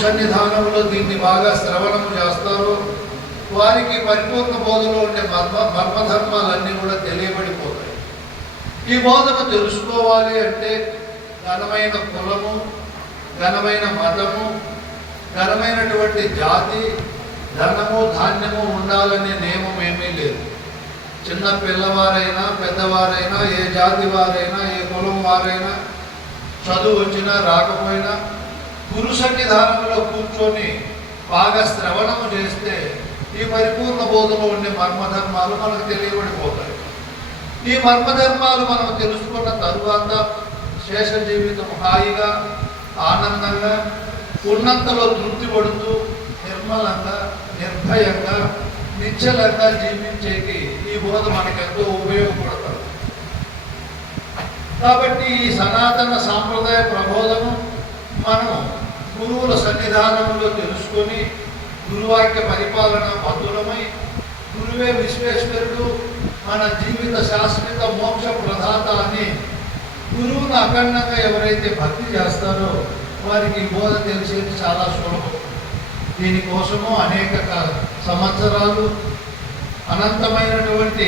సన్నిధానంలో దీన్ని బాగా శ్రవణం చేస్తారో వారికి పరిపూర్ణ బోధలో ఉండే మర్మ మర్మధర్మాలన్నీ కూడా తెలియబడిపోతాయి. ఈ బోధను తెలుసుకోవాలి అంటే ఘనమైన కులము ఘనమైన మతము ఘనమైనటువంటి జాతి ధనము ధాన్యము ఉండాలనే నియమం ఏమీ లేదు. చిన్న పిల్లవారైనా పెద్దవారైనా ఏ జాతి వారైనా ఏ కులం వారైనా చదువు వచ్చినా రాకపోయినా గురు సన్నిధానంలో కూర్చొని బాగా శ్రవణము చేస్తే ఈ పరిపూర్ణ బోధలో ఉండే మర్మధర్మాలు మనకు తెలియబడిపోతాయి. ఈ మర్మధర్మాలు మనం తెలుసుకున్న తరువాత శేష జీవితం హాయిగా ఆనందంగా ఉన్నంతలో తృప్తి పడుతూ నిర్మలంగా నిర్భయంగా నిశ్చలంగా జీవించేకి ఈ బోధ మనకెంతో ఉపయోగపడుతుంది కాబట్టి ఈ సనాతన సాంప్రదాయ ప్రబోధము మనం గురువుల సన్నిధానంలో తెలుసుకొని గురువాక్య పరిపాలన బద్ధులమై గురువే విశ్వేశ్వరుడు మన జీవిత శాశ్వత మోక్ష ప్రదాత అని గురువును అఖండంగా ఎవరైతే భక్తి చేస్తారో వారికి బోధ తెలిసేది చాలా సులభం. దీనికోసము అనేక సంవత్సరాలు అనంతమైనటువంటి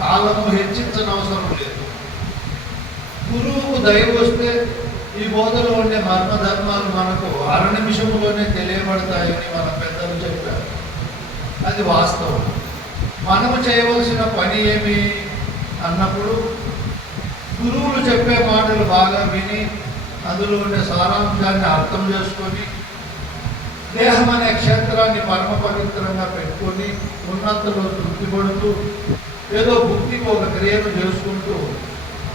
కాలము హెచ్చించనవసరం లేదు. గురువుకు దయ వస్తే ఈ బోధలో ఉండే మర్మధర్మాలు మనకు అర నిమిషంలోనే తెలియబడతాయని మన పెద్దలు చెప్పారు. అది వాస్తవం. మనము చేయవలసిన పని ఏమి అన్నప్పుడు గురువులు చెప్పే మాటలు బాగా విని అందులో ఉండే సారాంశాన్ని అర్థం చేసుకొని దేహం అనే క్షేత్రాన్ని పరమ పవిత్రంగా పెట్టుకొని ఉన్నతలో తృప్తి పడుతూ ఏదో భుక్తికి ఒక క్రియను చేసుకుంటూ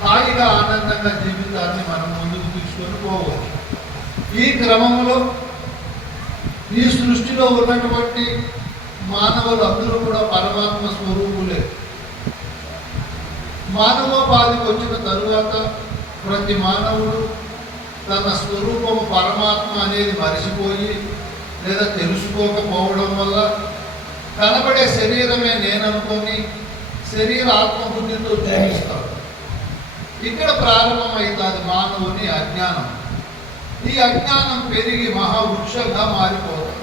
హాయిగా ఆనందంగా జీవితాన్ని మనం ముందుకు తీసుకొని పోవచ్చు ఈ క్రమంలో ఈ సృష్టిలో ఉన్నటువంటి మానవులు అందరూ కూడా పరమాత్మ స్వరూపులే. మానవోపాధికి వచ్చిన తరువాత ప్రతి మానవుడు తన స్వరూపము పరమాత్మ అనేది మరిచిపోయి లేదా తెలుసుకోకపోవడం వల్ల కనబడే శరీరమే నేననుకొని శరీర ఆత్మబుద్ధితో జీవిస్తాడు. ఇక్కడ ప్రారంభమవుతుంది మానవుని అజ్ఞానం. ఈ అజ్ఞానం పెరిగి మహా వృక్షంగా మారిపోతాడు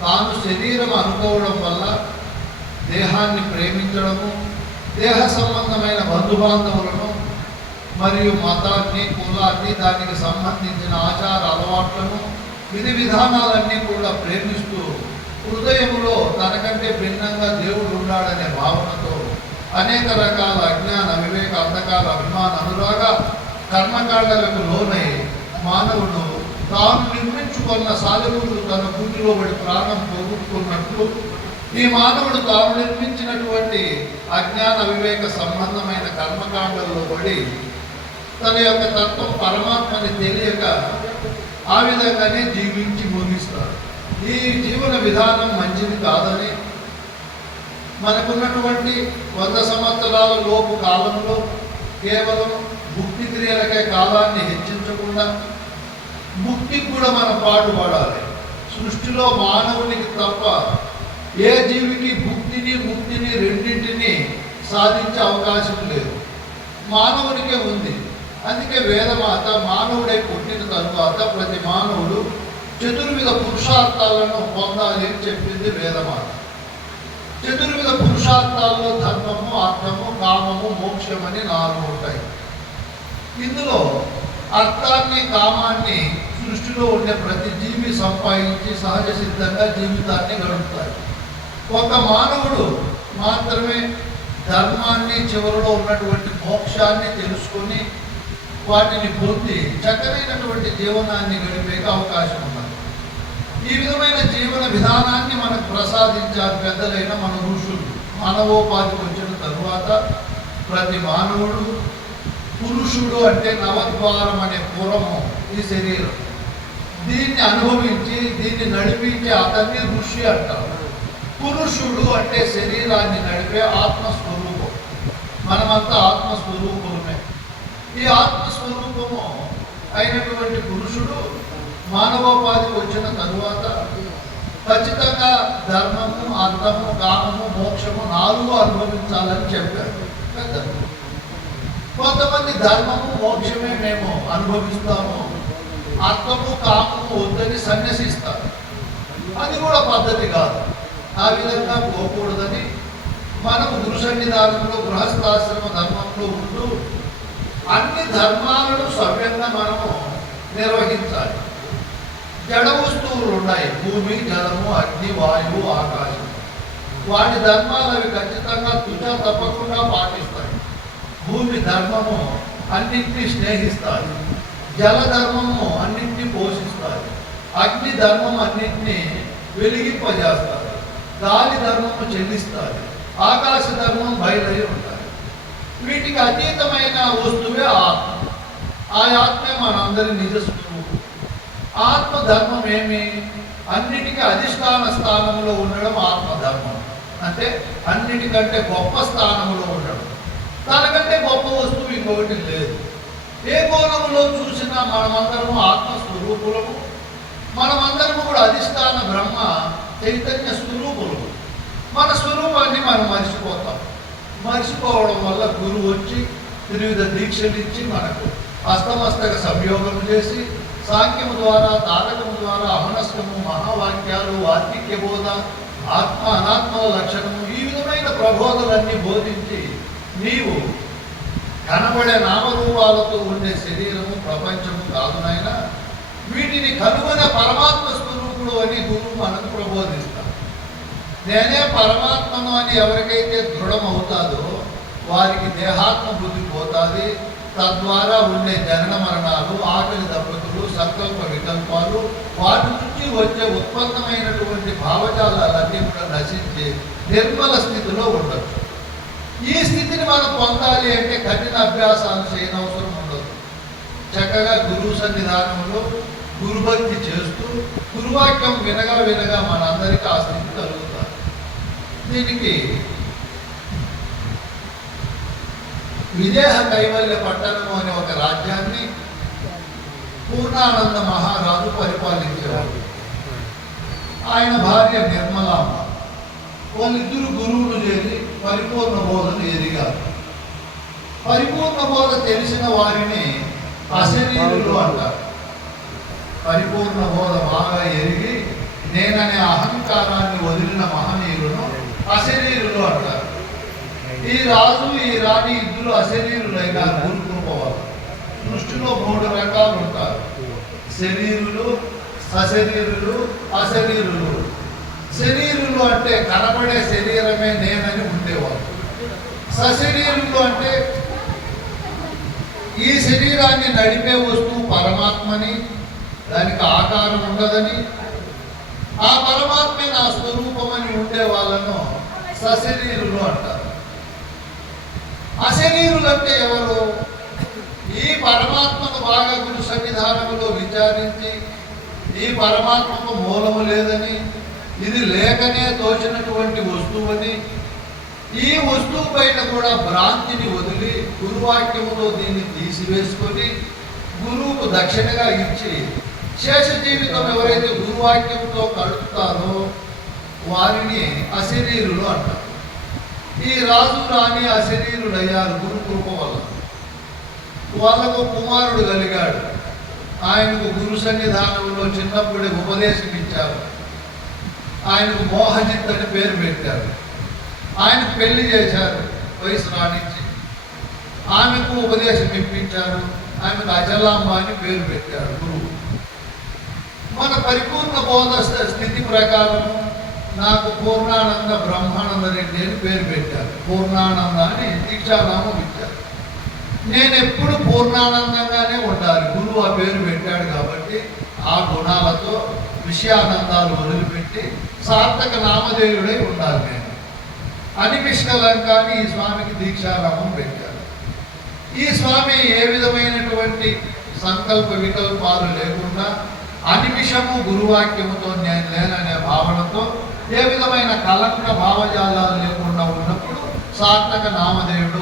తాను శరీరం అనుకోవడం వల్ల దేహాన్ని ప్రేమించడము దేహ సంబంధమైన బంధుబాంధవులను మరియు మతాన్ని కులాన్ని దానికి సంబంధించిన ఆచార అలవాట్లను విధి విధానాలన్నీ కూడా ప్రేమిస్తూ హృదయంలో తనకంటే భిన్నంగా దేవుడు ఉన్నాడనే భావనతో అనేక రకాల అజ్ఞాన వివేక అంధకాల అభిమాన అనురాగ కర్మకాండలకు లోనై మానవుడు తాను నిర్మించుకున్న సాధకుడు తన గుండెలో పడి ప్రాణం పోగొట్టుకున్నట్లు ఈ మానవుడు తాను నిర్మించినటువంటి అజ్ఞాన వివేక సంబంధమైన కర్మకాండల్లో పడి తన యొక్క తత్వం పరమాత్మని తెలియక ఆ విధంగానే జీవించి ముగిస్తాడు ఈ జీవన విధానం మంచిది కాదని మనకున్నటువంటి వంద సంవత్సరాల లోపు కాలంలో కేవలం భుక్తి క్రియలకే కాలాన్ని హెచ్చించకుండా ముక్తికి కూడా మనం పాటుపడాలి సృష్టిలో మానవునికి తప్ప ఏ జీవికి భుక్తిని ముక్తిని రెండింటిని సాధించే అవకాశం లేదు. మానవునికే ఉంది. అందుకే వేదమాత మానవుడై పుట్టిన తరువాత ప్రతి మానవుడు చతుర్విధ పురుషార్థాలను పొందాలి అని చెప్పింది వేదమాత. చతుర్విధ పురుషార్థాల్లో ధర్మము అర్థము కామము మోక్షం అని నాలుగు ఉంటాయి. ఇందులో అర్థాన్ని కామాన్ని సృష్టిలో ఉండే ప్రతి జీవి సంపాదించి సహజ సిద్ధంగా జీవితాన్ని గడుపుతాయి ఒక మానవుడు మాత్రమే ధర్మాన్ని చివరిలో ఉన్నటువంటి మోక్షాన్ని తెలుసుకొని వాటిని పొంది చక్కనైనటువంటి జీవనాన్ని గడిపేకి అవకాశం ఉన్నది. ఈ విధమైన జీవన విధానాన్ని మనకు ప్రసాదించారు పెద్దలైన మన ఋషులు. మానవోపాధి వచ్చిన తరువాత ప్రతి మానవుడు పురుషుడు అంటే నవద్వారం అనే పురము ఈ శరీరం. దీన్ని అనుభవించి దీన్ని నడిపించే అతన్ని ఋషి అంటారు. పురుషుడు అంటే శరీరాన్ని నడిపే ఆత్మస్వరూపం. మనమంతా ఆత్మస్వరూపమే ఈ ఆత్మస్వరూపము అయినటువంటి పురుషుడు మానవోపాధి వచ్చిన తరువాత ఖచ్చితంగా ధర్మము అర్థము కామము మోక్షము నాలుగు అనుభవించాలని చెప్పారు పెద్దలు. కొంతమంది ధర్మము మోక్షమే మేము అనుభవిస్తాము. అర్థము కామము వద్దని సన్యసిస్తారు. అది కూడా పద్ధతి కాదు. ఆ విధంగా పోకూడదని మనము గురు గృహస్థాశ్రమ ధర్మంలో ఉంటూ అన్ని ధర్మాలను సవ్యంగా మనము నిర్వహించాలి. జడ వస్తువులు ఉన్నాయి. భూమి జలము అగ్ని వాయువు ఆకాశం. వాటి ధర్మాలు అవి ఖచ్చితంగా తుచ తప్పకుండా పాటిస్తాయి. భూమి ధర్మము అన్నింటినీ స్నేహిస్తాయి. జల ధర్మము అన్నింటినీ పోషిస్తాయి. అగ్ని ధర్మం అన్నింటినీ వెలిగింపజేస్తారు గాలి ధర్మము చెల్లిస్తారు ఆకాశ ధర్మం బయలై ఉంటాయి. వీటికి అతీతమైన వస్తువే ఆత్మ. ఆ ఆత్మే మనందరి నిజస్వరూపం. ఆత్మధర్మం ఏమి అన్నిటికీ అధిష్టాన స్థానంలో ఉండడం ఆత్మధర్మం. అంటే అన్నిటికంటే గొప్ప స్థానంలో ఉండడం. దానికంటే గొప్ప వస్తువు ఇంకొకటి లేదు. ఏ కోణంలో చూసినా మనమందరము ఆత్మస్వరూపులము. మనమందరము కూడా అధిష్టాన బ్రహ్మ చైతన్య స్వరూపులము. మన స్వరూపాన్ని మనం మర్చిపోతాం. మర్చిపోవడం వల్ల గురువు వచ్చి వివిధ దీక్షలు ఇచ్చి మనకు అస్తమస్తక సంయోగం చేసి సాంఖ్యము ద్వారా తారకము ద్వారా అమనస్కము మహావాక్యాలు వార్తిక్య బోధ ఆత్మ అనాత్మల లక్షణము ఈ విధమైన ప్రబోధలన్నీ బోధించి నీవు కనబడే నామరూపాలతో ఉండే శరీరము ప్రపంచము కాదు నాయన. వీటిని కనుగొనే పరమాత్మ స్వరూపుడు అని గురువు మనకు ప్రబోధిస్తాడు. నేనే పరమాత్మను అని ఎవరికైతే దృఢమవుతాదో వారికి దేహాత్మ బుద్ధి పోతుంది తద్వారా ఉండే జనన మరణాలు ఆకలి దెబ్బతులు సంకల్ప వికల్పాలు వాటి నుంచి వచ్చే ఉత్పన్నమైనటువంటి భావజాలన్నీ కూడా నశించి నిర్మల స్థితిలో ఉండదు ఈ స్థితిని మనం పొందాలి అంటే కఠిన అభ్యాసాలు చేయనవసరం ఉండదు. చక్కగా గురువు సన్నిధానంలో గురుభక్తి చేస్తూ గురువాక్యం వినగా వినగా మనందరికీ ఆ స్థితి కలుగుతారు దీనికి విదేహ కైవల్య పట్టణము అనే ఒక రాజ్యాన్ని పూర్ణానంద మహారాజు పరిపాలించేవాడు. ఆయన భార్య నిర్మలామ్మ వాళ్ళిద్దరు గురువులు చేరి పరిపూర్ణ బోధను ఎదిగారు. పరిపూర్ణ బోధ తెలిసిన వారిని అశరీరులు అంటారు. పరిపూర్ణ బోధ బాగా ఎరిగి నేననే అహంకారాన్ని వదిలిన మహనీయులను అశరీరులు అంటారు ఈ రాజు ఈ రాణి ఇద్దరు అశరీరులైన కూరుకుపోవాలి. దృష్టిలో మూడు రకాలు ఉంటారు. శరీరులు సశరీరులు అశరీరులు. శరీరులు అంటే కనపడే శరీరమే నేనని ఉండేవారు సశరీరులు అంటే ఈ శరీరాన్ని నడిపే వస్తువు పరమాత్మని దానికి ఆకారం ఉండదని ఆ పరమాత్మే నా స్వరూపమని ఉండే వాళ్ళను సశరీరులు అంటారు. అశరీరులు అంటే ఎవరు? ఈ పరమాత్మను బాగా గురు సన్నిధానంలో విచారించి ఈ పరమాత్మకు మూలము లేదని ఇది లేకనే తోచినటువంటి వస్తువని ఈ వస్తువు పైన కూడా భ్రాంతిని వదిలి గురువాక్యములో దీన్ని తీసివేసుకొని గురువుకు దక్షిణగా ఇచ్చి శేష జీవితం ఎవరైతే గురువాక్యంతో కలుపుతారో వారిని అశరీరులు అంటారు. ఈ రాజు రాణి అశరీరులయ్యారు గురు కృప వల్ల. వాళ్ళకు కుమారుడు కలిగాడు. ఆయనకు గురు సన్నిధానంలో చిన్నప్పుడే ఉపదేశం ఇచ్చారు. ఆయనకు మోహజిత్ అని పేరు పెట్టారు. ఆయన పెళ్ళి చేశారు వయసు రాణించి. ఆమెకు ఉపదేశం ఇప్పించారు. ఆమెకు అజలాంబ అని పేరు పెట్టారు గురువు. మన పరిపూర్ణ బోధ స్థితి ప్రకారం నాకు పూర్ణానంద బ్రహ్మానంద రెడ్డి అని పేరు పెట్టారు పూర్ణానంద అని దీక్షానామం ఇచ్చారు. నేను ఎప్పుడు పూర్ణానందంగానే ఉండాలి. గురువు ఆ పేరు పెట్టాడు కాబట్టి ఆ గుణాలతో విషయానందాలు వదిలిపెట్టి సార్థక నామధేయుడై ఉండాలి నేను. అనిమిష్కలంకాని ఈ స్వామికి దీక్షానామం పెట్టారు. ఈ స్వామి ఏ విధమైనటువంటి సంకల్ప వికల్పాలు లేకుండా అనిమిషము గురువాక్యముతో నేను లేననే భావనతో ఏ విధమైన కలంక భావజాలాలు లేకుండా ఉన్నప్పుడు సార్థక నామధేయుడు